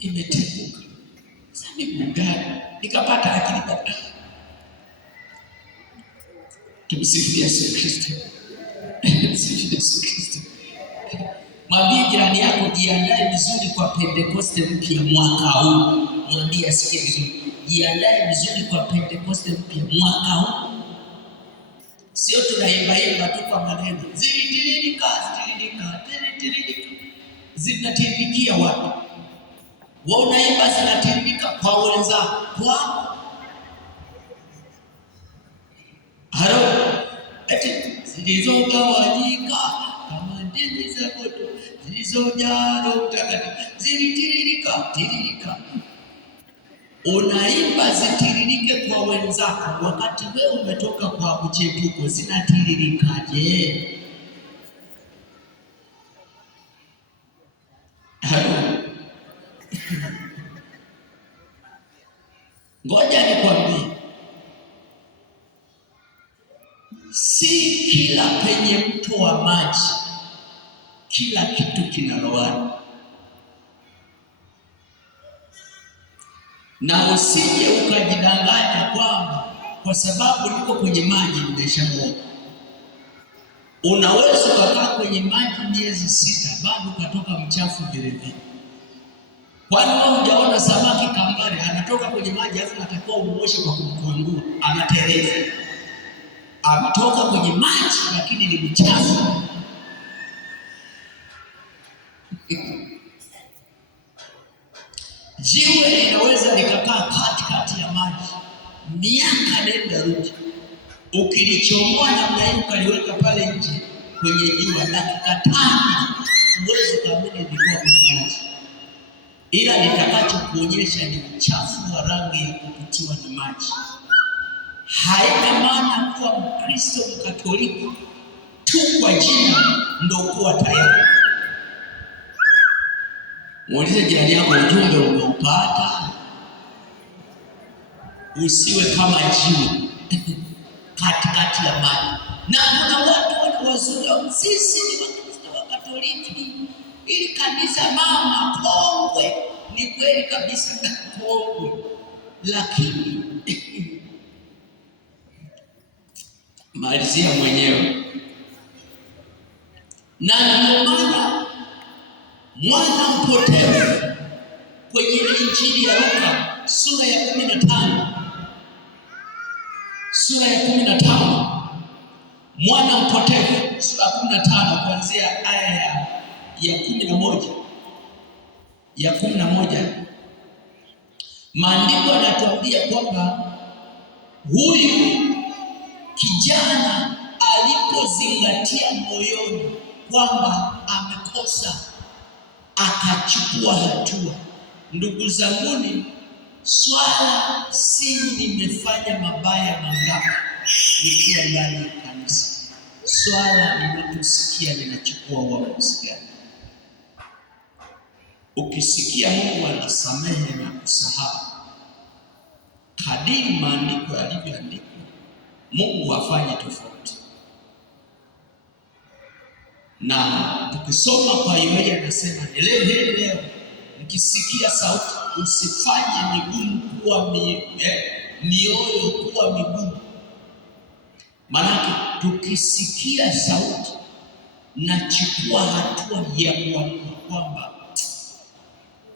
imeteguka. Sasa miguu gani? Nikapata akili baada. Tumsifu Yesu Kristo. Tumsifu Yesu Kristo. Mwambie jirani yako, jiandae vizuri kwa Pentekoste mpya mwaka huu. Mwambie asikie vizuri. Jiandae vizuri kwa Pentekoste mpya mwaka huu. Sio tunaimba tu kwa maneno. Zilitiririka. Zinatirikia wapi? Wewe unaimba zinatiririka kwa wenzako. Kwa haro eti zilizogawanyika kama ndimi za moto zilizojaa Roho Mtakatifu. Zilitiririka. Unaimba zitiririke kwa wenzako, wakati wewe umetoka kwa mchepuko. Zinatiririkaje? Ngoja nikwambie, si kila penye mto wa maji kila kitu kinaloana. Na usije ukajidanganya kwamba kwa sababu niko kwenye maji nimeshaoga. Unaweza ukakaa kwenye maji miezi 6 bado ukatoka mchafu vile vile. Kwani wewe hujaona samaki kambare anatoka kwenye maji afu anatakiwa umuoshe kwa kumkwangua, anateleza. Ametoka kwenye maji lakini ni mchafu. Jiwe linaweza likakaa katikati ya maji miaka nenda rudi. Ukilichomoa namna hiyo ukaliweka pale nje kwenye jua, dakika 5 uweze kuamini lilikuwa kwenye maji. Ila litakachokuonyesha ni uchafu wa rangi ya kupitiwa na maji. Haina maana kuwa Mkristo Mkatoliki tu kwa jina ndio kuwa tayari. Muulize jirani yako, ujumbe umeupata? Usiwe kama jiwe katikati ya maji. Na kuna watu wazuri, sisi ni Wakristo wa Katoliki, ili kanisa mama kongwe. Ni kweli kabisa kongwe, lakini malizia mwenyewe. Na ndio maana mwana mpotevu kwenye Injili ya Luka sura ya 15, mwana mpotevu sura ya 15 kuanzia aya ya 11, maandiko yanatuambia kwamba huyu kijana alipozingatia moyoni kwamba amekosa, akachukua hatua. Ndugu zanguni, swala si nimefanya mabaya mangapi nikiwa ndani ya kanisa. Swala ninaposikia ninachukua uamuzi gani. Ukisikia Mungu anasamehe na kusahau kadiri maandiko yalivyoandikwa, Mungu hafanyi tofauti. Na tukisoma kwa Yoeli anasema leo mkisikia sauti usifanye migumu kuwa mioyo kuwa migumu. Maana tukisikia sauti nachukua hatua ya kuamua kwamba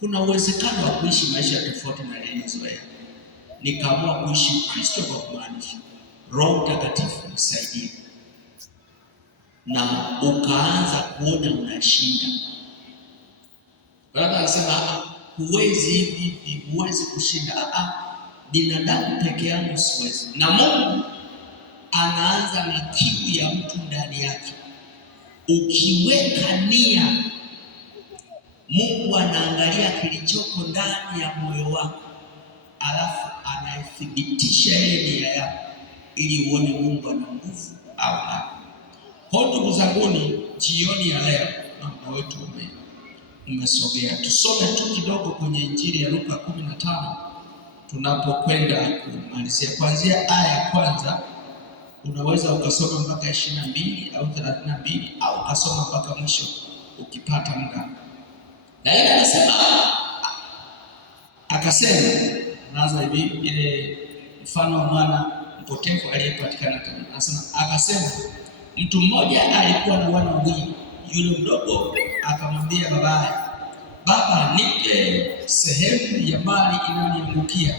kuna uwezekano wa kuishi maisha tofauti na niliyozoea. Nikaamua kuishi Kristo kwa kumaanisha Roho Mtakatifu nisaidie. Na ukaanza kuona unashinda. Baba anasema huwezi hivi, huwezi kushinda. Binadamu peke yangu siwezi. Na Mungu anaanza na kiu ya mtu ndani yake. Ukiweka nia, Mungu anaangalia kilichoko ndani ya moyo wako, alafu anaithibitisha ile nia yako ili uone Mungu ana nguvu au la. Kwa ndugu zanguni, jioni ya leo muda wetu umesogea. Tusome tu kidogo kwenye Injili ya Luka 15 tunapokwenda kumalizia. Kuanzia aya ya kwanza unaweza ukasoma mpaka 22 au 32 au ukasoma mpaka mwisho ukipata muda. Na yeye anasema Akasema, naanza hivi ile mfano wa mwana mpotevu aliyepatikana tena. Anasema akasema, mtu mmoja alikuwa na wana wawili. Yule mdogo akamwambia babaye, baba, nipe sehemu ya mali inayoniangukia.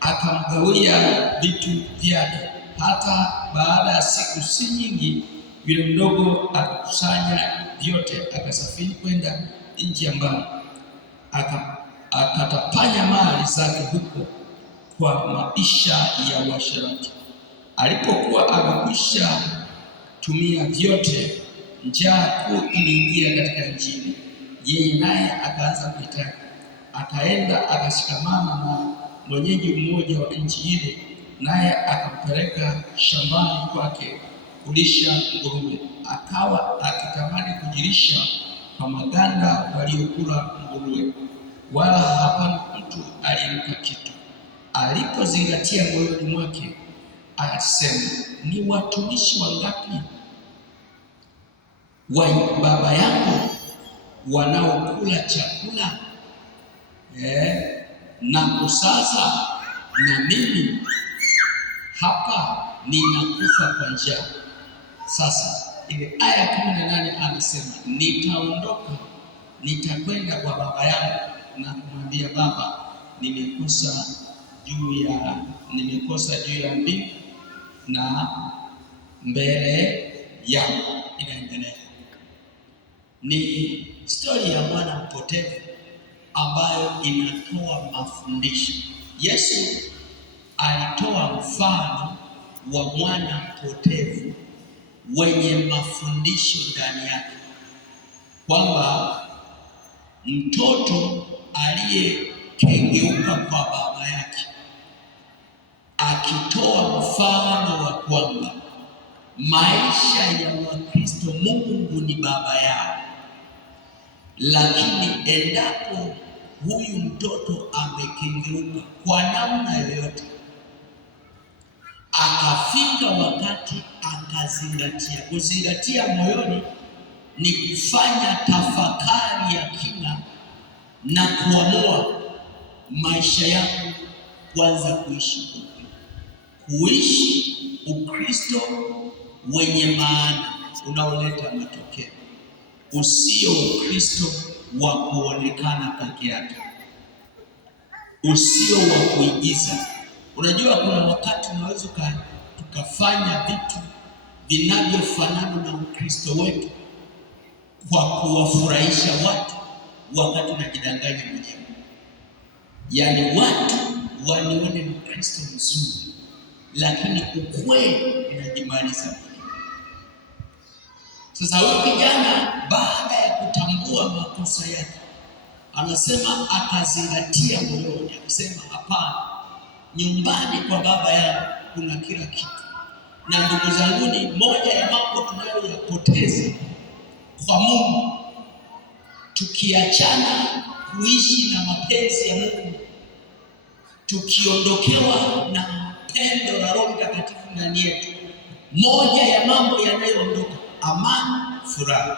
Akamgawia vitu vyake. Hata baada ya siku si nyingi, yule mdogo akakusanya vyote, akasafiri kwenda nchi ya mbali, akatapanya mali zake huko kwa maisha ya uasherati. Alipokuwa amekwisha tumia vyote, njaa kuu iliingia katika nchi ile. Yeye naye akaanza kuhitaji. Akaenda akashikamana na mwenyeji mmoja wa nchi ile, naye akampeleka shambani kwake kulisha nguruwe. Akawa akitamani kujilisha kwa maganda waliokula nguruwe, wala hapana mtu aliyempa kitu. Alipozingatia moyoni mwake, akasema, ni watumishi wangapi wa baba yangu wanaokula chakula na kusaza, na mimi hapa ninakufa kwa njaa. Sasa ile aya 18 anasema, nitaondoka nitakwenda kwa baba yangu na kumwambia, baba, nimekosa juu ya mbingu na mbele yangu. Inaendelea. Ni stori ya mwana mpotevu ambayo inatoa mafundisho. Yesu alitoa mfano wa mwana mpotevu wenye mafundisho ndani yake, kwamba mtoto aliyekengeuka kwa baba yake, akitoa mfano wa kwamba maisha ya Wakristo, Mungu ni baba yao, lakini endapo huyu mtoto amekengeuka kwa namna yoyote, akafika wakati akazingatia. Kuzingatia moyoni ni kufanya tafakari ya kina na kuamua maisha yangu kwanza kuishi Ukristo wenye maana unaoleta matokeo, usio Ukristo wa kuonekana peke yake, usio wa kuigiza. Unajua, kuna wakati unaweza tukafanya vitu vinavyofanana na Ukristo wetu kwa kuwafurahisha watu, wakati tunajidanganya mwenyewe. Yaani watu wanione Mkristo mzuri, lakini ukweli unajimaliza mwenyewe. Sasa huyu kijana baada ya kutambua makosa yake, anasema akazingatia moyoni, akasema, hapana, nyumbani kwa baba yangu kuna kila kitu. Na ndugu zangu, ni moja ya mambo tunayoyapoteza kwa Mungu, tukiachana kuishi na mapenzi ya Mungu, tukiondokewa na pendo la Roho Mtakatifu ndani yetu. Moja ya mambo yanayoondoka, amani, furaha.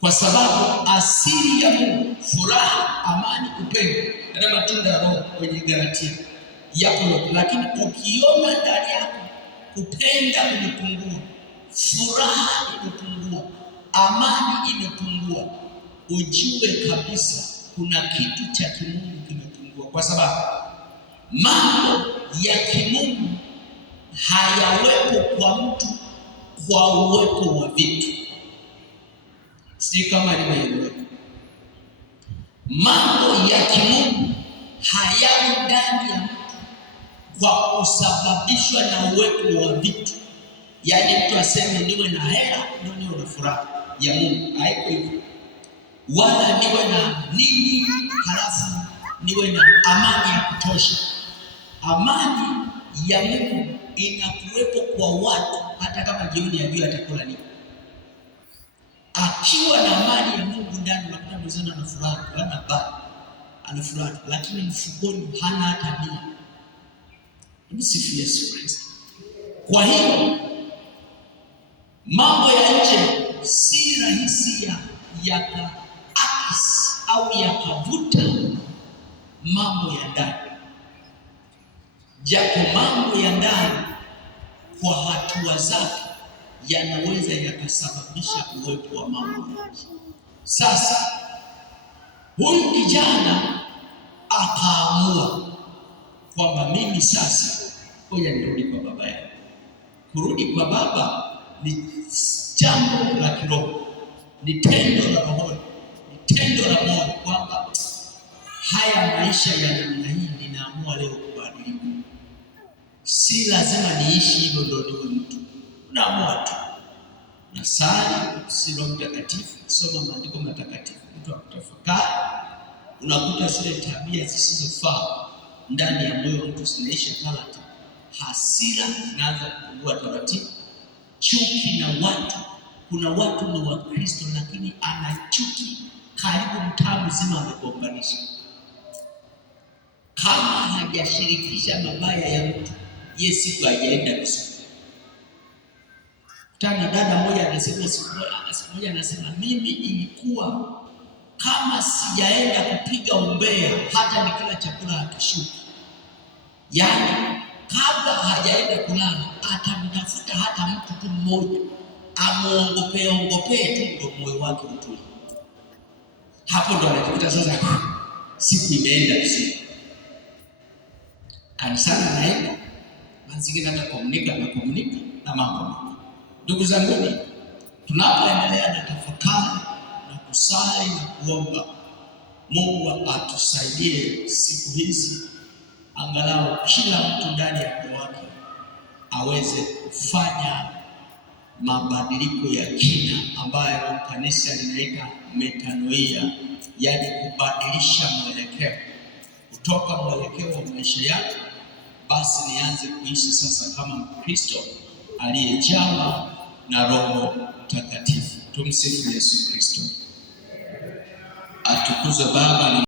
Kwa sababu asili ya Mungu, furaha, amani, upendo, na matunda ya Roho kwenye Galatia yapo yote. Lakini ukiona ndani yako kupenda kumepungua, furaha imepungua, amani imepungua, ujue kabisa kuna kitu cha kimungu kimepungua, kwa sababu mambo ya kimungu hayawepo kwa mtu kwa uwepo wa vitu. Si kama nimeeleweka? Mambo ya kimungu hayawi ndani ya mtu kwa kusababishwa na uwepo wa vitu. Yaani mtu aseme niwe na hela ndio niwe na furaha ya Mungu, haiko hivyo. Wala niwe na nini halafu niwe na amani ya kutosha. Amani ya Mungu inakuwepo kwa watu, hata kama jioni ajui atakula nini. Akiwa na amani ya Mungu ndani, unakuta mzee ana furaha, hana baba, ana furaha, lakini mfukoni hana hata mia. Msifu Yesu Kristo. Kwa hiyo mambo ya nje si rahisi ya yakaakisi au yakavuta mambo ya ndani, japo mambo ya ndani kwa hatua zake yanaweza yakasababisha uwepo wa mambo. Sasa huyu kijana akaamua kwamba mimi sasa ngoja nirudi kwa baba yangu. Kurudi kwa baba ni jambo la kiroho, ni tendo la roho, ni tendo la moyo, kwamba haya maisha ya namna hii ninaamua leo kubadilika. Si lazima niishi hivyo ndio niwe mtu. Unaamua tu, unasali, si Roho Mtakatifu, soma maandiko matakatifu, mtu akutafakari, unakuta zile tabia zisizofaa ndani ya moyo wa mtu zinaisha taratibu. Hasira zinaanza kupungua taratibu, chuki na watu. Kuna watu ni Wakristo lakini ana chuki karibu mtaa mzima amegombanisha. Kama hajashirikisha mabaya ya mtu, yeye siku hajaenda vizuri. Tena dada moja anasema siku moja anasema, mimi ilikuwa kama sijaenda kupiga umbea hata nikila chakula hakishuki. Yaani kabla hajaenda kulala atamtafuta hata mtu tu mmoja amuongopee tu, ndio moyo wake utulie. Hapo ndo anajikuta sasa siku imeenda vizuri. Kanisani naenda, mazingira na komunika na mambo. Ndugu zangu, tunapoendelea na tafakari na kusali na kuomba, Mungu atusaidie siku hizi, angalau kila mtu ndani ya moyo wake aweze kufanya mabadiliko ya kina ambayo kanisa linaita metanoia, yaani kubadilisha mwelekeo kutoka mwelekeo wa maisha yako. Basi nianze kuishi sasa kama Mkristo aliyejawa na Roho Mtakatifu. Tumsifu Yesu Kristo. Atukuzwe Baba.